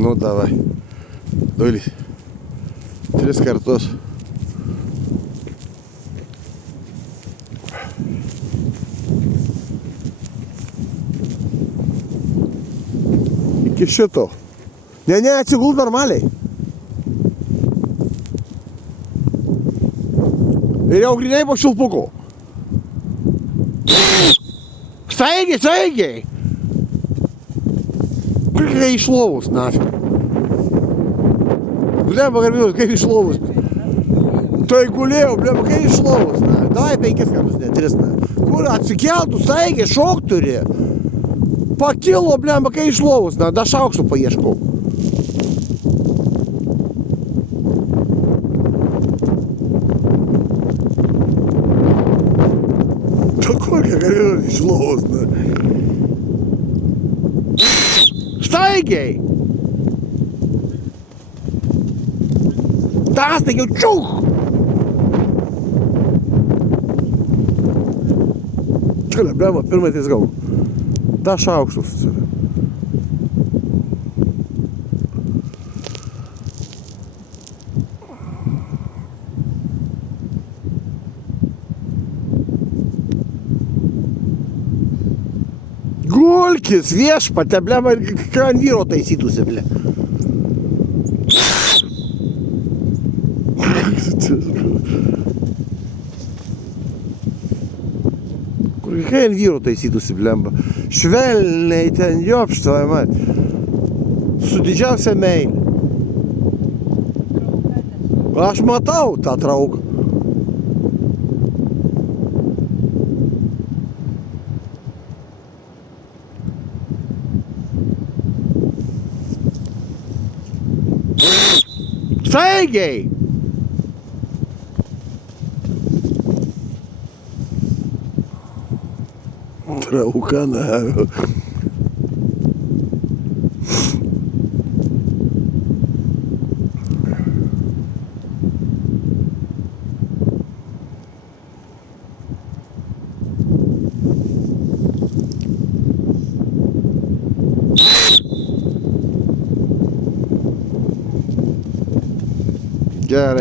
Nu, davai. Dulis. 3 kartus. Iki šito. Ne, atsigul normaliai. Ir jau grinai po šilpuku. Staigiai. Kaip iš lovos, nafig. Blemba, garbiaus, kaip iš lovos. Tai gulėjau, blemba, kaip iš lovos. Davai 5 kartus, ne 3. Kur atsikeltų, staigiai, šok turi. Pakilo, blemba, kaip iš lovos. Da šaukštų paieškau. Kokia garbiaus iš lovos. Staigiai! Tas tai jau čiūch! Čia, blema, pirmai tais gau. Da šaukštus. Gulkis, viešpate, blema, ką ant vyro taisytųsi, ble. Kai ant vyro taisytųsi, blemba. Švelniai ten jopštavai, man. Su didžiausia meilė. Aš matau tą trauką. Staigiai! Trauka, na. Gerai.